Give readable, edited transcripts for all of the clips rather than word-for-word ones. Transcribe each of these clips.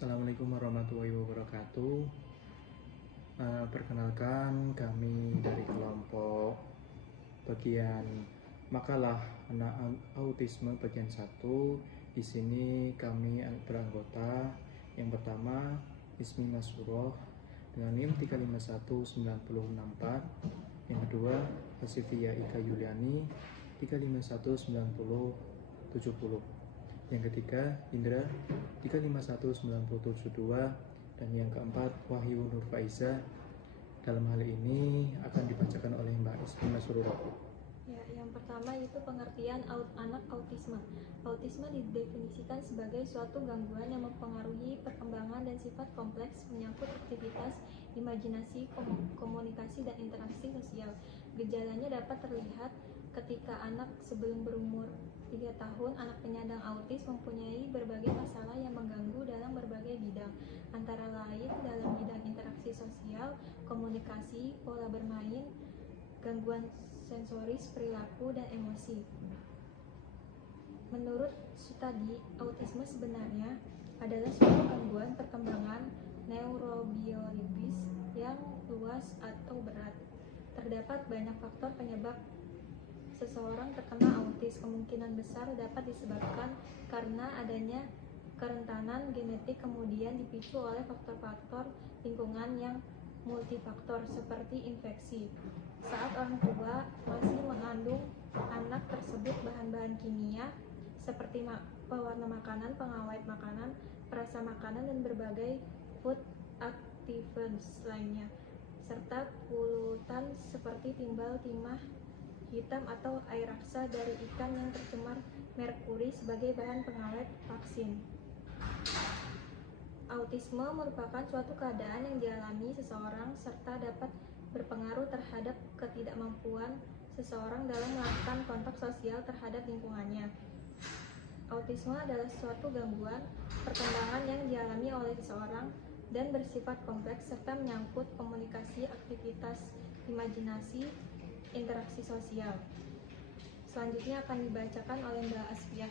Assalamualaikum warahmatullahi wabarakatuh. Perkenalkan, kami dari kelompok bagian makalah anak autisme bagian 1. Di sini kami beranggota yang pertama Ismi Masuroh dengan NIM 351964, yang kedua Hasifia Ika Yuliani 351970, yang ketiga Indra 351972, dan yang keempat Wahyu Nur Faiza. Dalam hal ini akan dibacakan oleh Mbak Ismi Masuroh. Ya, yang pertama itu pengertian anak autisme. Autisme didefinisikan sebagai suatu gangguan yang mempengaruhi perkembangan dan sifat kompleks menyangkut aktivitas, imajinasi, komunikasi, dan interaksi sosial. Gejalanya dapat terlihat ketika anak sebelum berumur 3 tahun. Anak penyandang autis mempunyai berbagai masalah yang mengganggu dalam berbagai bidang, antara lain dalam bidang interaksi sosial, komunikasi, pola bermain, gangguan sensoris, perilaku, dan emosi. Menurut Sutadi, autisme sebenarnya adalah suatu gangguan perkembangan neurobiologis yang luas atau berat. Terdapat banyak faktor penyebab seseorang terkena autis. Kemungkinan besar dapat disebabkan karena adanya kerentanan genetik, kemudian dipicu oleh faktor-faktor lingkungan yang multifaktor seperti infeksi. Saat orang tua masih mengandung anak tersebut, bahan-bahan kimia seperti pewarna makanan, pengawet makanan, perasa makanan, dan berbagai food activants lainnya, serta polutan seperti timbal timah hitam atau air raksa dari ikan yang tercemar merkuri sebagai bahan pengawet vaksin. Autisme merupakan suatu keadaan yang dialami seseorang serta dapat berpengaruh terhadap ketidakmampuan seseorang dalam melakukan kontak sosial terhadap lingkungannya. Autisme adalah suatu gangguan perkembangan yang dialami oleh seseorang dan bersifat kompleks serta menyangkut komunikasi, aktivitas, imajinasi, interaksi sosial. Selanjutnya akan dibacakan oleh Mbak Asfiah.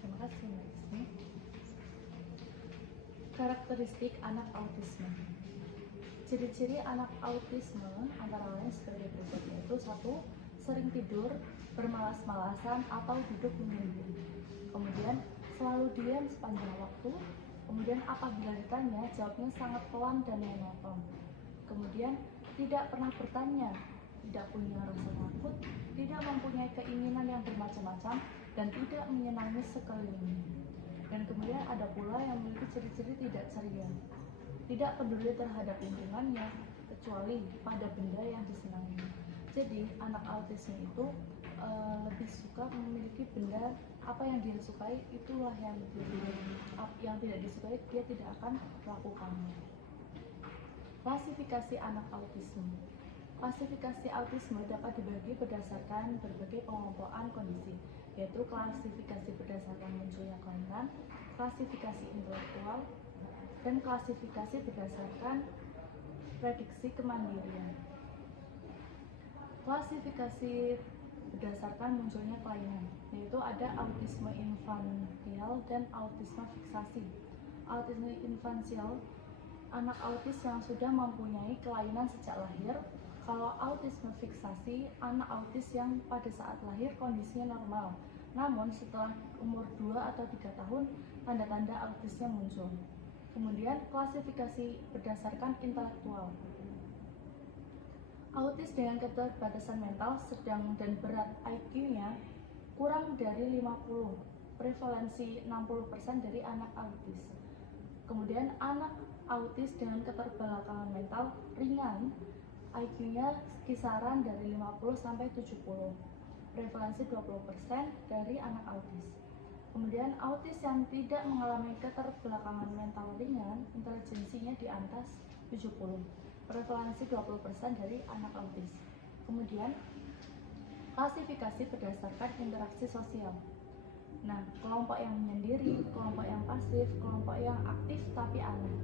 Terima kasih Mbak Ismi. Karakteristik anak autisme. Ciri-ciri anak autisme antara lain sebagai berikut, yaitu 1. Sering tidur, bermalas-malasan atau duduk menyendiri. Kemudian selalu diam sepanjang waktu. Kemudian apabila ditanya, jawabnya sangat pelan dan monoton. Kemudian tidak pernah bertanya, tidak punya rasa takut, tidak mempunyai keinginan yang bermacam-macam, dan tidak menyenangi sekelilingnya. Dan kemudian ada pula yang memiliki ciri-ciri tidak ceria, tidak peduli terhadap lingkungannya, kecuali pada benda yang disenanginya. Jadi anak autisme itu lebih suka memiliki benda, apa yang dia sukai itulah yang yang tidak disukai dia tidak akan melakukannya. Klasifikasi anak autisme. Klasifikasi autisme dapat dibagi berdasarkan berbagai pengelompokan kondisi, yaitu klasifikasi berdasarkan munculnya kelainan, klasifikasi intelektual, dan klasifikasi berdasarkan prediksi kemandirian. Klasifikasi berdasarkan munculnya kelainan, yaitu ada autisme infantil dan autisme fiksasi. Autisme infantil, anak autis yang sudah mempunyai kelainan sejak lahir. Kalau autisme fiksasi, anak autis yang pada saat lahir kondisinya normal, namun setelah umur 2 atau 3 tahun, tanda-tanda autisnya muncul. Kemudian klasifikasi berdasarkan intelektual. Autis dengan keterbatasan mental sedang dan berat, IQ-nya kurang dari 50, prevalensi 60% dari anak autis. Kemudian anak autis dengan keterbelakangan mental ringan, IQ-nya kisaran dari 50 sampai 70, prevalensi 20% dari anak autis. Kemudian autis yang tidak mengalami keterbelakangan mental ringan, intelijensinya di atas 70, prevalensi 20% dari anak autis. Kemudian klasifikasi berdasarkan interaksi sosial. Nah, kelompok yang menyendiri, kelompok yang pasif, kelompok yang aktif tapi aneh.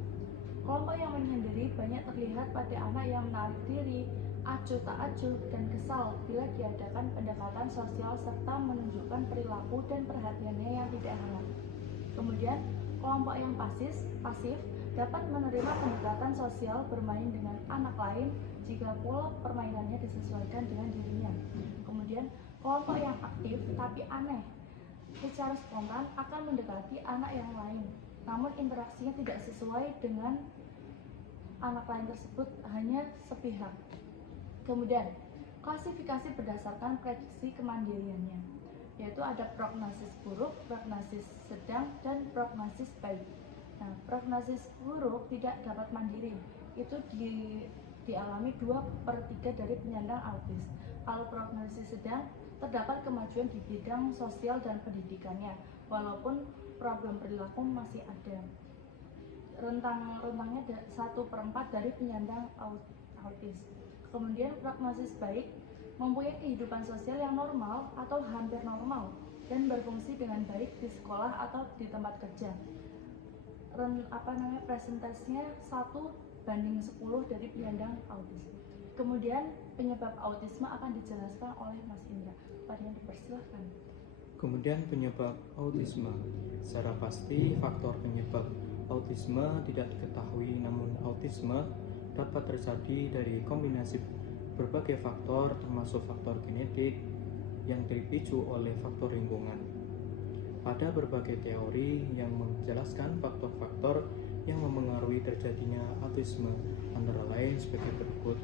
Kelompok yang menyendiri banyak terlihat pada anak yang menarik diri, acuh tak acuh, dan kesal bila diadakan pendekatan sosial serta menunjukkan perilaku dan perhatiannya yang tidak hangat. Kemudian, kelompok yang pasif dapat menerima pendekatan sosial bermain dengan anak lain jika pola permainannya disesuaikan dengan dirinya. Kemudian, kelompok yang aktif tapi aneh secara spontan akan mendekati anak yang lain, namun interaksinya tidak sesuai dengan anak lain tersebut, hanya sepihak. Kemudian, klasifikasi berdasarkan prediksi kemandiriannya, yaitu ada prognosis buruk, prognosis sedang, dan prognosis baik. Nah, prognosis buruk tidak dapat mandiri, itu dialami 2/3 dari penyandang autis. Kalau prognosis sedang, terdapat kemajuan di bidang sosial dan pendidikannya, walaupun problem perilaku masih ada. Rentangnya 1/4 dari penyandang autis. Kemudian prognosis baik mempunyai kehidupan sosial yang normal atau hampir normal dan berfungsi dengan baik di sekolah atau di tempat kerja. Presentasinya 1/10 dari penyandang autis. Kemudian penyebab autisme akan dijelaskan oleh Mas Indra. Pak Dian, dipersilahkan. Kemudian penyebab autisme. Secara pasti faktor penyebab autisme tidak diketahui, namun autisme dapat terjadi dari kombinasi berbagai faktor termasuk faktor genetik yang dipicu oleh faktor lingkungan. Ada berbagai teori yang menjelaskan faktor-faktor yang memengaruhi terjadinya autisme, antara lain sebagai berikut.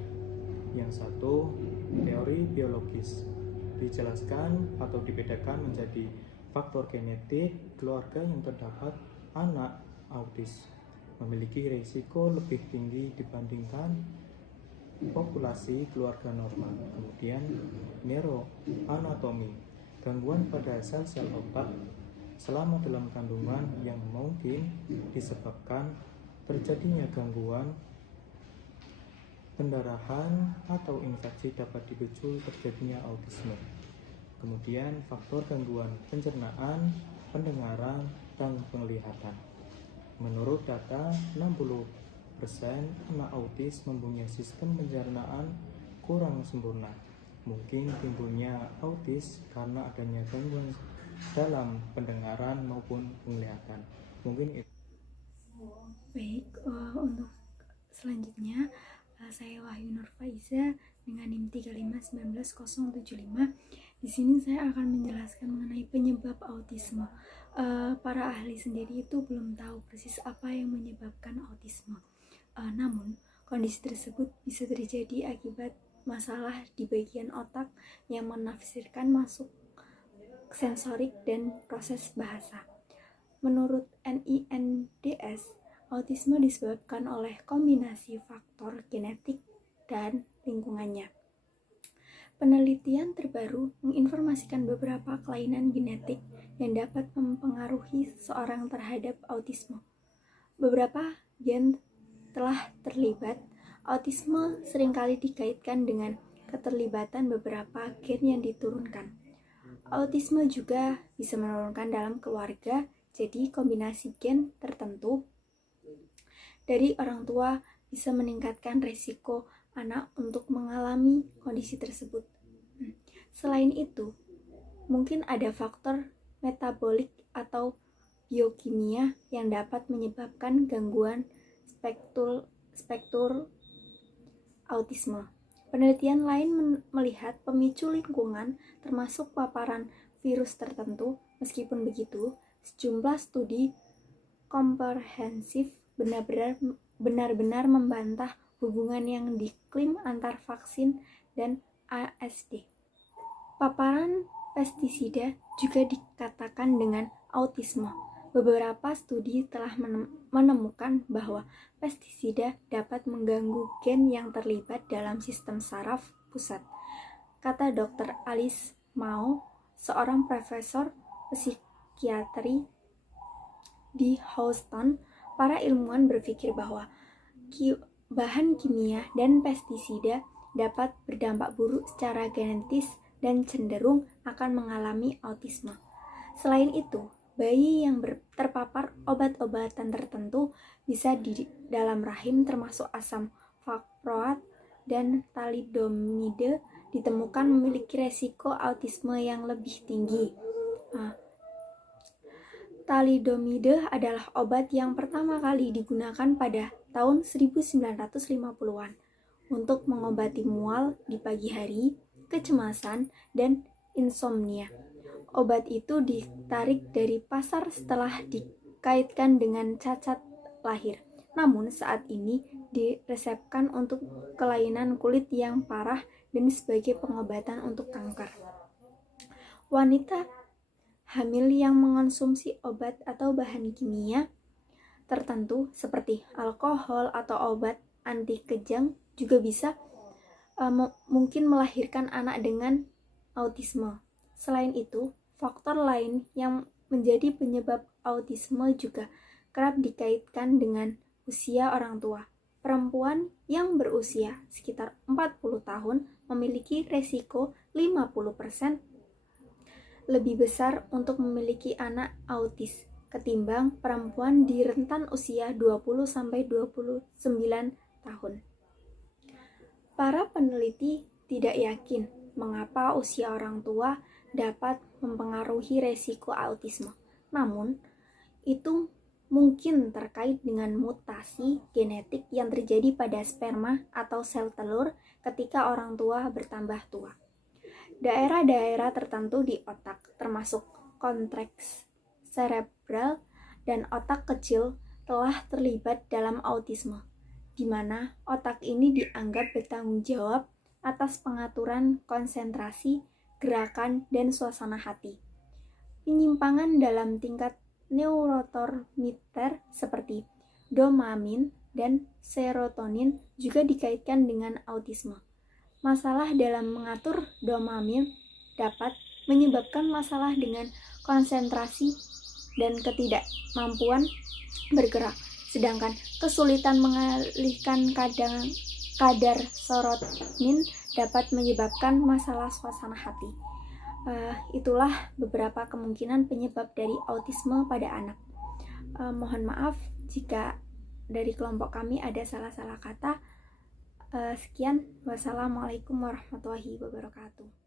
Yang satu, teori biologis. Dijelaskan atau dibedakan menjadi faktor genetik. Keluarga yang terdapat anak autis memiliki risiko lebih tinggi dibandingkan populasi keluarga normal. Kemudian, neuroanatomi, gangguan pada sel-sel otak selama dalam kandungan yang mungkin disebabkan terjadinya gangguan pendarahan atau infeksi dapat dipicu terjadinya autisme. Kemudian faktor gangguan pencernaan, pendengaran, dan penglihatan. Menurut data, 60% anak autis mempunyai sistem pencernaan kurang sempurna. Mungkin timbulnya autis karena adanya gangguan dalam pendengaran maupun penglihatan. Mungkin itu. Baik, untuk selanjutnya saya Wahyu Nurfaiza dengan NIM 3519075. Di sini saya akan menjelaskan mengenai penyebab autisme. Para ahli sendiri itu belum tahu persis apa yang menyebabkan autisme. Namun, kondisi tersebut bisa terjadi akibat masalah di bagian otak yang menafsirkan masuk sensorik dan proses bahasa. Menurut NINDS, autisme disebabkan oleh kombinasi faktor genetik dan lingkungannya. Penelitian terbaru menginformasikan beberapa kelainan genetik yang dapat mempengaruhi seseorang terhadap autisme. Beberapa gen telah terlibat. Autisme seringkali dikaitkan dengan keterlibatan beberapa gen yang diturunkan. Autisme juga bisa menurunkan dalam keluarga, jadi kombinasi gen tertentu dari orang tua bisa meningkatkan risiko anak untuk mengalami kondisi tersebut. Selain itu, mungkin ada faktor metabolik atau biokimia yang dapat menyebabkan gangguan spektur autisme. Penelitian lain melihat pemicu lingkungan termasuk paparan virus tertentu. Meskipun begitu, sejumlah studi komprehensif benar-benar membantah hubungan yang diklaim antar vaksin dan ASD. Paparan pestisida juga dikatakan dengan autisme. Beberapa studi telah menemukan bahwa pestisida dapat mengganggu gen yang terlibat dalam sistem saraf pusat. Kata Dr. Alice Mao, seorang profesor psikiatri di Houston, para ilmuwan berpikir bahwa bahan kimia dan pestisida dapat berdampak buruk secara genetis dan cenderung akan mengalami autisme. Selain itu, bayi yang terpapar obat-obatan tertentu bisa di dalam rahim termasuk asam valproat dan thalidomide ditemukan memiliki resiko autisme yang lebih tinggi. Thalidomide adalah obat yang pertama kali digunakan pada tahun 1950-an untuk mengobati mual di pagi hari, kecemasan, dan insomnia. Obat itu ditarik dari pasar setelah dikaitkan dengan cacat lahir. Namun saat ini diresepkan untuk kelainan kulit yang parah dan sebagai pengobatan untuk kanker. Wanita hamil yang mengonsumsi obat atau bahan kimia tertentu seperti alkohol atau obat anti kejang juga bisa mungkin melahirkan anak dengan autisme. Selain itu, faktor lain yang menjadi penyebab autisme juga kerap dikaitkan dengan usia orang tua. Perempuan yang berusia sekitar 40 tahun memiliki resiko 50% lebih besar untuk memiliki anak autis ketimbang perempuan di rentan usia 20-29 tahun. Para peneliti tidak yakin mengapa usia orang tua dapat mempengaruhi resiko autisme. Namun, itu mungkin terkait dengan mutasi genetik yang terjadi pada sperma atau sel telur ketika orang tua bertambah tua. Daerah-daerah tertentu di otak, termasuk korteks cerebral dan otak kecil, telah terlibat dalam autisme, di mana otak ini dianggap bertanggung jawab atas pengaturan konsentrasi, gerakan, dan suasana hati. Penyimpangan dalam tingkat neurotransmitter seperti dopamin dan serotonin juga dikaitkan dengan autisme. Masalah dalam mengatur dopamin dapat menyebabkan masalah dengan konsentrasi dan ketidakmampuan bergerak, sedangkan kesulitan mengalihkan kadar serotonin dapat menyebabkan masalah suasana hati. Itulah beberapa kemungkinan penyebab dari autisme pada anak. Mohon maaf jika dari kelompok kami ada salah-salah kata. Sekian, wassalamualaikum warahmatullahi wabarakatuh.